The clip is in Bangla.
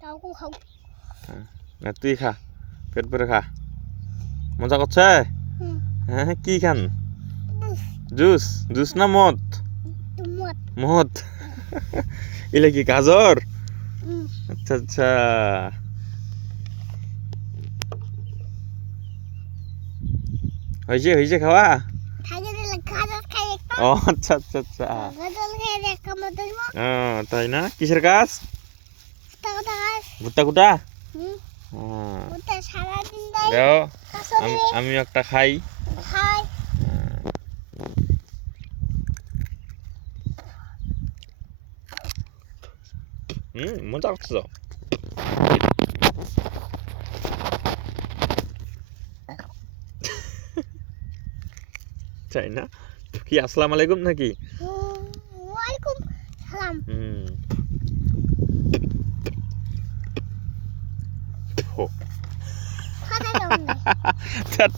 Tao cũng không. না তুই খা, পেট ভরে খা। মজা করছে? হ্যাঁ, কি খান? জুস? জুস না মদ? Tumot. মদ। এলে কি গাজর? আচ্ছা আচ্ছা। হয়েছে হয়েছে খাওয়া? Kaya nila gatot kaya ka. ও আচ্ছা আচ্ছা আচ্ছা। Gatot kaya nila kamatay mo. তাই না? কিসের গাছ? Takas. ভুট্টা কুটা? Hmm. Buta saradin dahil. দাও, Kasali. আমি একটা খাই। Hi. মজা করছো তো। তাই না? কি আসসালামু আলাইকুম নাকি? Walaikum salam. ও Kata dong. ধ্যাৎ।